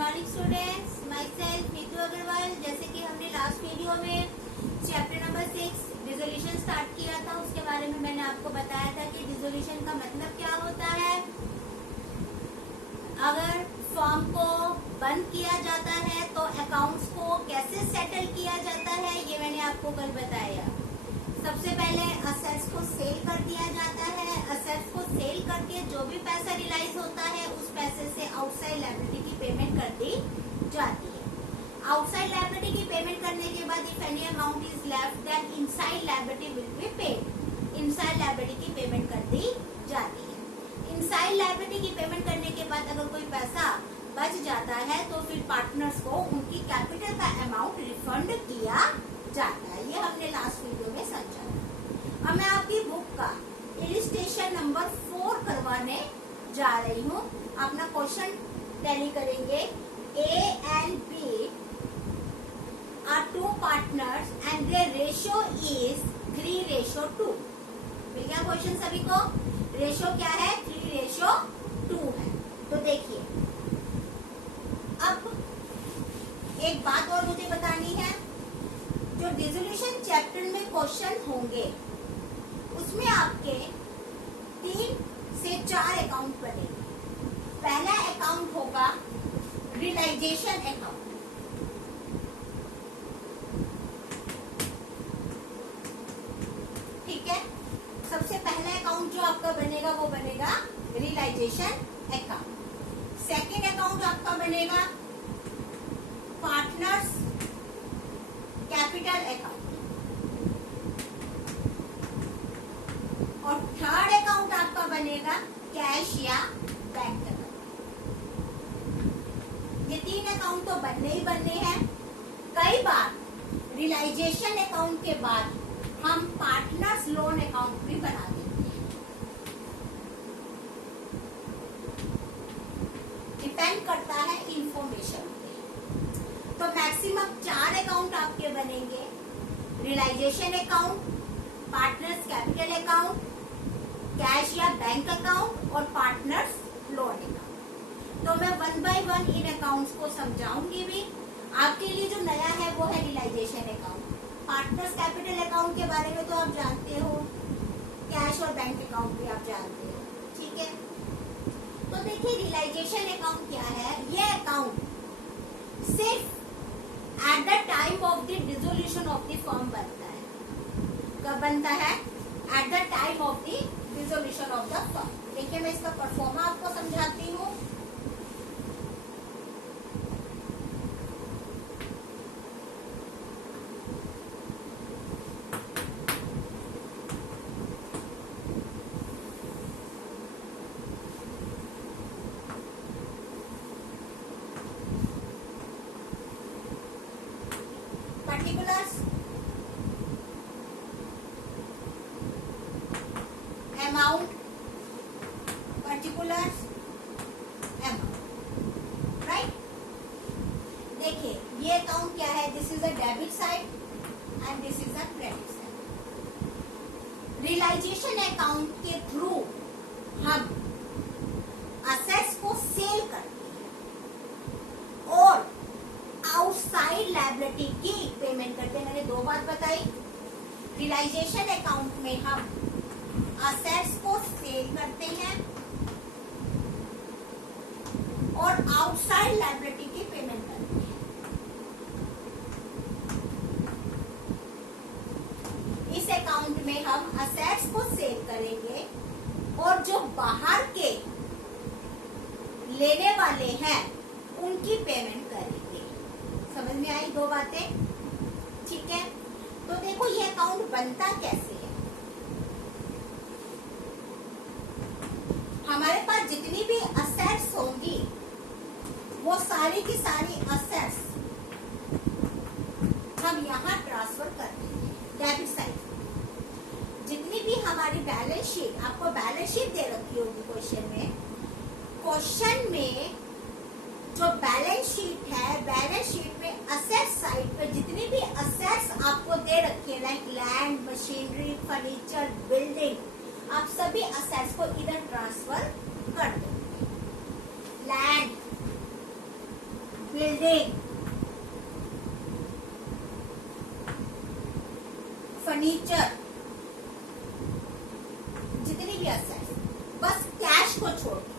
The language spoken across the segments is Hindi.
Morning students, myself Neetu Agrawal. जैसे कि हमने लास्ट वीडियो में चैप्टर नंबर 6 डिसोल्यूशन स्टार्ट किया था, उसके बारे में मैंने आपको बताया था कि डिसोल्यूशन का मतलब क्या होता है। अगर फॉर्म को बंद किया जाता है तो अकाउंट्स को कैसे सेटल किया जाता है, ये मैंने आपको कल बताया। सबसे पहले असेट्स को सेल कर दिया जाता है। असेट्स को सेल करके जो भी पैसा रियलाइज होता है उस पैसे से आउटसाइड लायबिलिटी की पेमेंट कर दी जाती है। आउटसाइड लायबिलिटी की पेमेंट करने के बाद if any amount is left then inside liability will be paid. Inside liability की पेमेंट कर दी जाती है। इनसाइड लायबिलिटी की पेमेंट करने के बाद अगर कोई पैसा बच जाता है तो फिर पार्टनर्स को उनकी कैपिटल का अमाउंट रिफंड किया जाता है। ये हमने लास्ट वीडियो में समझा था। अब मैं आपकी बुक का इलिस्ट्रेशन नंबर 4 करवाने जा रही हूँ। अपना क्वेश्चन टैली करेंगे। A and B are two partners and their ratio is 3:2। मिल गया क्वेश्चन सभी को? रेशो क्या है? 3:2 है। तो देखिए, अब एक बात और मुझे बतानी है। जो डिसोल्यूशन चैप्टर में क्वेश्चन होंगे उसमें आपके 3 से 4 अकाउंट बनेंगे। पहला अकाउंट होगा रियलाइजेशन अकाउंट। ठीक है, सबसे पहला अकाउंट जो आपका बनेगा वो बनेगा रियलाइजेशन अकाउंट। सेकेंड अकाउंट आपका बनेगा पार्टनर्स कैपिटल अकाउंट और थर्ड अकाउंट आपका बनेगा कैश या बैंक अकाउंट। ये 3 अकाउंट तो बनने ही बनने हैं। कई बार रियलाइजेशन अकाउंट के बाद हम पार्टनर्स लोन अकाउंट भी बना देते हैं। डिपेंड करता है इंफॉर्मेशन पे। तो मैक्सिमम 4 अकाउंट आपके बनेंगे। Realisation account, partners capital account, cash या बैंक अकाउंट और पार्टनर्स लोन अकाउंट। तो मैं 1 बाय 1 इन अकाउंट्स को समझाऊंगी भी। आपके लिए जो नया है वो है realisation account. Partners capital account के बारे में तो आप जानते हो, कैश और बैंक अकाउंट भी आप जानते हो। ठीक है, तो देखिए रियलाइजेशन अकाउंट क्या है। ये अकाउंट सिर्फ at the time of the dissolution of the firm बनता है। कब बनता है? At the time of the dissolution of the firm. देखिए, मैं इसका परफॉर्मा आपको समझाती हूँ। Particulars, amount, particulars, amount, right? देखिए, ये अकाउंट क्या है? This is a debit side and this is a credit side. Realisation account के थ्रू हम असेट्स को सेल करते हैं और आउटसाइड लायबिलिटी की पेमेंट करते हैं। मैंने 2 बात बताई। रियलाइजेशन अकाउंट में हम असेट्स को सेल करते हैं और आउटसाइड लायबिलिटी की पेमेंट करते हैं। इस अकाउंट में हम असेट्स को सेल करेंगे और जो बाहर के लेने वाले हैं उनकी पेमेंट करेंगे। समझ में आई 2 बातें? ठीक है, तो देखो ये अकाउंट बनता कैसे है। हमारे पास जितनी भी असेट्स होंगी वो सारी की सारी असेट्स हम यहाँ ट्रांसफर कर देंगे डेबिट साइड। जितनी भी हमारी बैलेंस शीट, आपको बैलेंस शीट दे रखी होगी क्वेश्चन में। क्वेश्चन में जो बैलेंस शीट है, बैलेंस शीट में असेट साइड पर जितनी भी असेट्स आपको दे रखी है, like land, machinery, furniture, building, आप सभी असेट्स को इधर ट्रांसफर कर देंगे। लैंड बिल्डिंग, फर्नीचर, जितनी भी असेट्स, बस कैश को छोड़ के,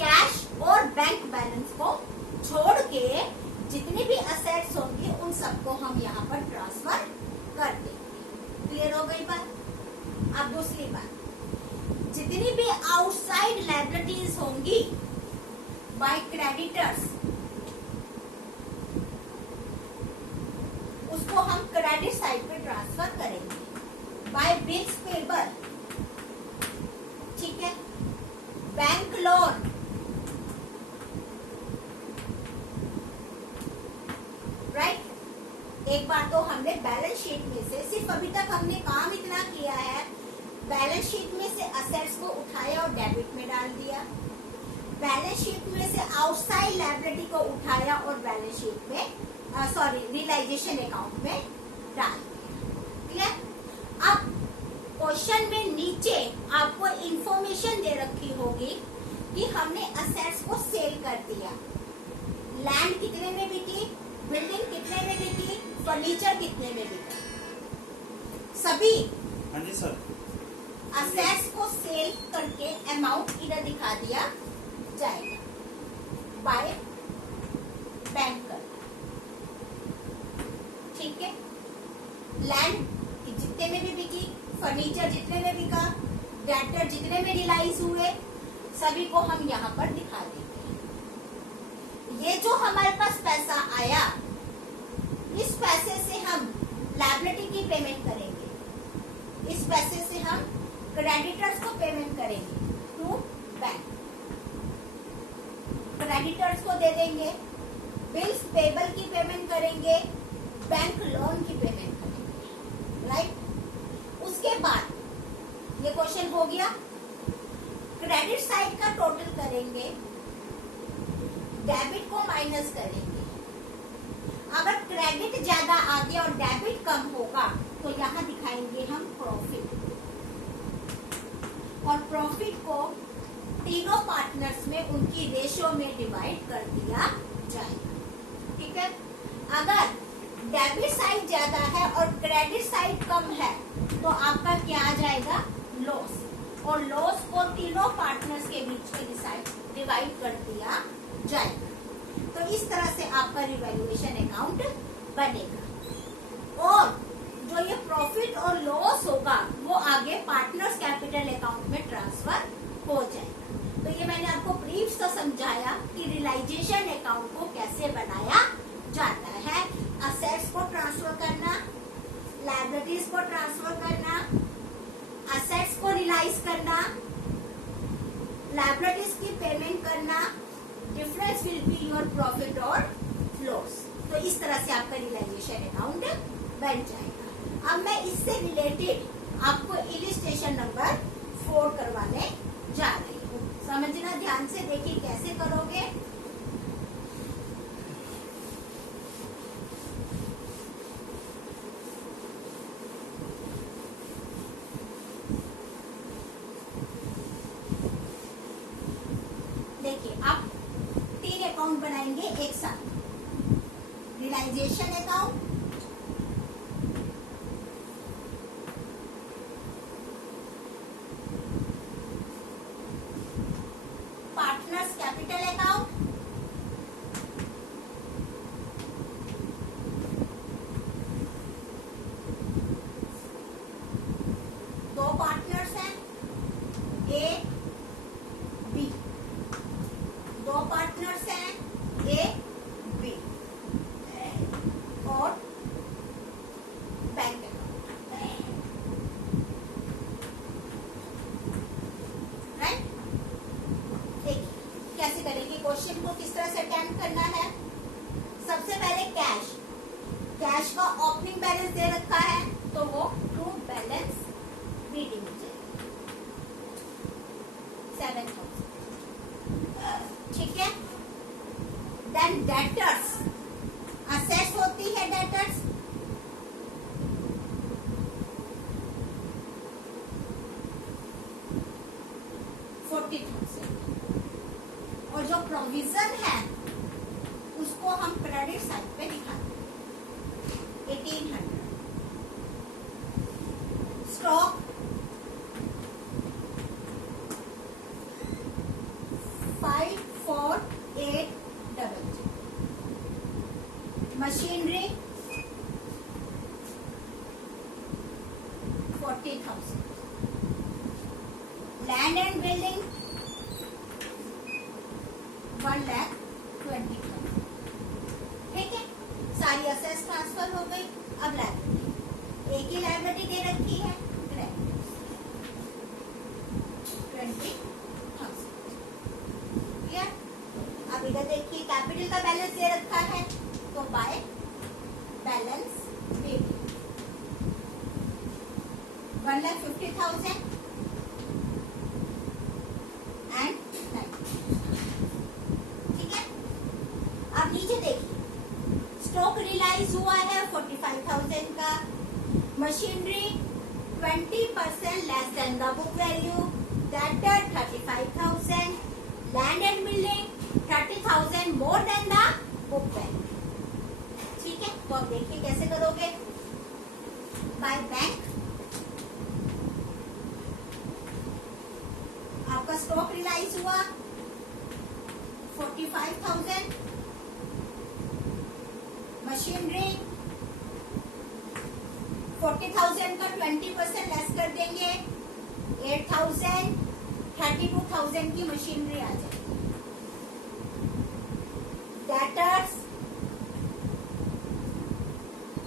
कैश और बैंक बैलेंस को छोड़ के जितनी भी असेट्स होंगी उन सबको हम यहाँ पर ट्रांसफर कर देंगे। क्लियर हो गई बात? अब दूसरी बात, जितनी भी आउटसाइड लायबिलिटीज होंगी बाय क्रेडिटर्स, उसको हम क्रेडिट साइड पे ट्रांसफर करेंगे। बाय बिल्स पेबल, ठीक है, बैंक लोन, राइट। एक बार तो हमने बैलेंस शीट में से, सिर्फ अभी तक हमने काम इतना किया है, बैलेंस शीट में से असेट्स को उठाया और डेबिट में डाल दिया, बैलेंस शीट में से आउटसाइड लायबिलिटी को उठाया और बैलेंस शीट में रियलाइजेशन अकाउंट में डाल दिया। क्लियर? अब क्वेश्चन में नीचे आपको इंफॉर्मेशन दे रखी होगी कि हमने असेट्स को सेल कर दिया, लैंड कितने में बिकी, बिल्डिंग कितने में बिकी, फर्नीचर कितने में बिका, सभी हाँ जी सर, असेट्स को सेल करके अमाउंट इधर दिखा दिया जाएगा बाय बैंक कर, ठीक है। लैंड जितने में भी बिकी, फर्नीचर जितने में बिका, डेटर जितने में रियलाइज हुए, सभी को हम यहाँ पर दिखा देंगे। ये जो हमारे पास पैसा आया, इस पैसे से हम लायबिलिटी की पेमेंट करेंगे, इस पैसे से हम क्रेडिटर्स को पेमेंट करेंगे टू बैंक, क्रेडिटर्स को दे देंगे, बिल्स पेबल की पेमेंट करेंगे, बैंक लोन की पेमेंट करेंगे, राइट। उसके बाद ये क्वेश्चन हो गया, क्रेडिट साइड का टोटल करेंगे, डेबिट को माइनस करेंगे। अगर क्रेडिट ज्यादा आ गया और डेबिट कम होगा तो यहाँ दिखाएंगे हम प्रॉफिट, और प्रॉफिट को तीनों पार्टनर्स में उनकी रेशियो में डिवाइड कर दिया जाएगा, ठीक है। अगर डेबिट साइड ज्यादा है और क्रेडिट साइड कम है तो आपका क्या आ जाएगा, लॉस, और लॉस को तीनों पार्टनर्स के बीच में डिवाइड कर दिया जाएगा। तो इस तरह से आपका रिवैल्यूएशन अकाउंट बनेगा, और जो ये प्रॉफिट और लॉस होगा वो आगे पार्टनर्स कैपिटल अकाउंट में ट्रांसफर हो जाएगा। तो ये मैंने आपको ब्रीफ सा समझाया कि रियलाइजेशन अकाउंट को कैसे बनाया जाता है। असेट्स को ट्रांसफर करना, लायबिलिटीज को ट्रांसफर करना, असेट्स को रियलाइज करना, लायबिलिटीज की पेमेंट करना, difference will be your profit और लॉस। तो इस तरह से आपका रियलाइजेशन अकाउंट बन जाएगा। अब मैं इससे रिलेटेड आपको इलिस्ट्रेशन नंबर 4 करवाने जा रही हूँ। समझना, ध्यान से देखिए कैसे करोगे। देखिए, आप 3 अकाउंट बनाएंगे एक साथ, realisation account, partners capital account, दो पार्टनर्स हैं ए बी, दो पार्टनर्स हैं ए बी, और बैंक अकाउंट, राइट। देखिए कैसे करेंगे, क्वेश्चन को किस तरह से अटेम्प्ट करना है। सबसे पहले कैश, कैश का ओपनिंग बैलेंस दे रखा है तो वो टू बैलेंस रीडिंग हो जाएगी 7,000, ठीक है। देन डेटर्स, असेट्स होती है डेटर्स, और जो प्रोविजन है उसको हम क्रेडिट साइड पे दिखाते हैं 1800। Stock 5480। Machinery 40,000। Land and building 1,20,000। ठीक है, सारी असेट्स ट्रांसफर हो गई। अब लायबिलिटी, एक ही लायबिलिटी दे रखी है 20,000। क्लियर। अब इधर देखिए कैपिटल का बैलेंस दे रखा है, तो बाय बैलेंस डेट 1,50,000 एंड 90। ठीक है। अब नीचे देखिए स्टॉक रियलाइज हुआ है 45,000 का। Machinery 20% less than the book value, that 35,000। Land and building 30,000 more than the book value. ठीक है, तो अब देखिए कैसे करोगे। बाय बैंक आपका स्टॉक रियलाइज हुआ 45,000। मशीनरी 40,000 का 20% लेस कर देंगे 8,000। 32,000 की मशीनरी आ जाएगी। डेटर्स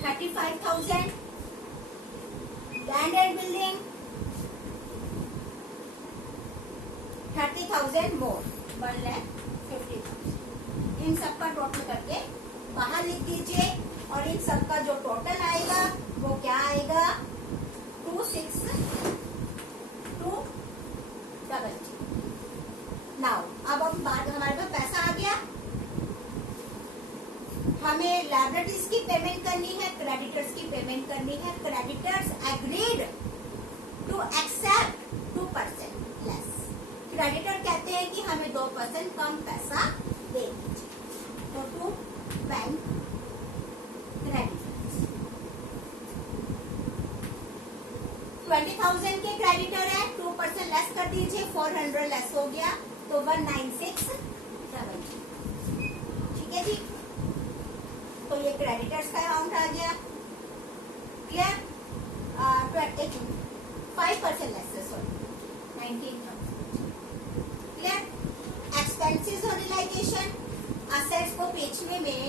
35,000। लैंड एंड बिल्डिंग 30,000 मोर 1,50,000। इन सबका टोटल करके बाहर लिख दीजिए और इन सबका जो टोटल आएगा वो क्या आएगा 26,200। नाउ अब हम बात, हमारे पास पैसा आ गया। हमें लायबिलिटीज की पेमेंट करनी है, क्रेडिटर्स की पेमेंट करनी है। Creditors agreed to accept 2% less. Creditor कहते हैं कि हमें 2% कम पैसा दे दीजिए, तो टू बैंक क्रेडिटर्स 20,000 के क्रेडिटर है, 2% लेस कर दीजिए, 400 लेस हो गया तो 19670। ठीक है जी, तो ये क्रेडिटर्स का अमाउंट आ गया। क्लियर। 5% लेस है, सॉरी 19,000। क्लियर। एक्सपेंसेस और रियलाइजेशन, असेट्स को बेचने में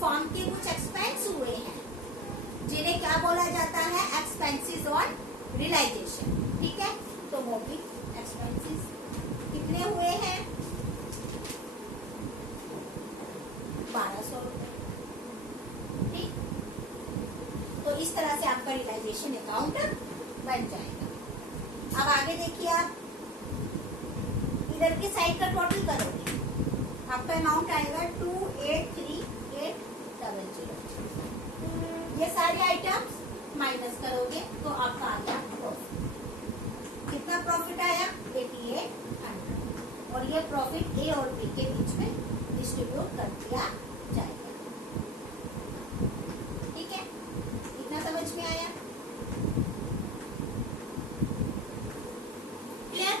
फर्म के कुछ एक्सपेंस हुए हैं जिन्हें क्या बोला जाता है एक्सपेंसेस और रियलाइजेशन। ठीक है, तो वो भी एक्सपेंसेस कितने हुए हैं 1,200 रुपए। ठीक, तो इस तरह से आपका रियलाइजेशन अकाउंट बन जाएगा। अब आगे देखिए, आप इधर की साइड का टोटल करोगे, आपका अमाउंट आएगा 283,800। ये सारे आइटम्स माइनस करोगे तो आपका आ गया प्रॉफिट। कितना प्रॉफिट आया 8800, और ये प्रॉफिट ए और बी के बीच में डिस्ट्रीब्यूट कर दिया जाएगा। ठीक है, इतना समझ में आया। क्लियर।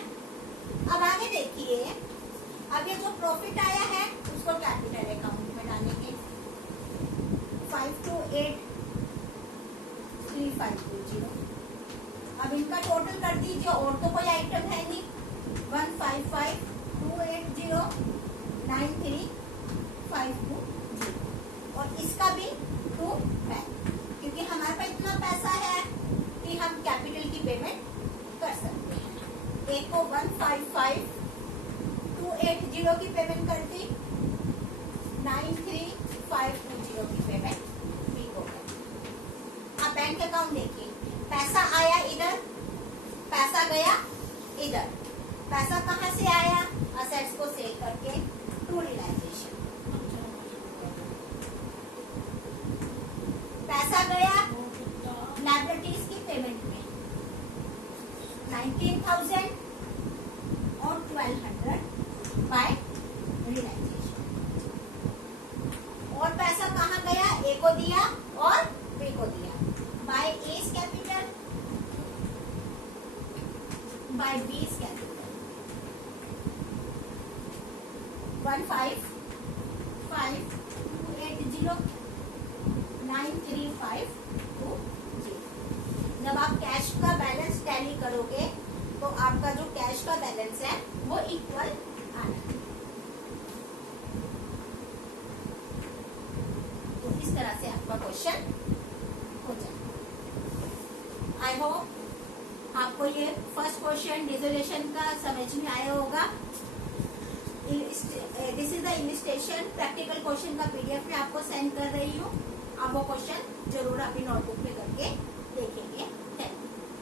अब आगे देखिए, अब ये जो प्रॉफिट आया है उसको कैपिटल अकाउंट में डालेंगे 5283,520। अब इनका टोटल कर दीजिए, और तो कोई आइटम है नहीं। 155,280,93,520, और इसका भी 2 बैंक, क्योंकि हमारे पास इतना पैसा है कि हम कैपिटल की पेमेंट कर सकते हैं। एक को 155,280 की पेमेंट कर दी, 93,520 की पेमेंट भी हो गई। अब बैंक अकाउंट देखिए, पैसा आया इधर, पैसा गया इधर। पैसा कहाँ से आया, असेट्स को सेल करके टू रियलाइजेशन। पैसा गया लायबिलिटीज की पेमेंट में 19,000 और 1,200 बाय रियलाइजेशन। 1552809352 जब आप कैश का बैलेंस टैली करोगे तो आपका जो कैश का बैलेंस है वो इक्वल आना चाहिए। तो इस तरह से आपका क्वेश्चन हो जाए। आई होप आपको ये फर्स्ट क्वेश्चन रिजोल्यूशन का समझ में आया होगा। This is the illustration practical question का पीडीएफ में आपको सेंड कर रही हूँ। आप वो क्वेश्चन जरूर अपनी नोटबुक में करके देखेंगे।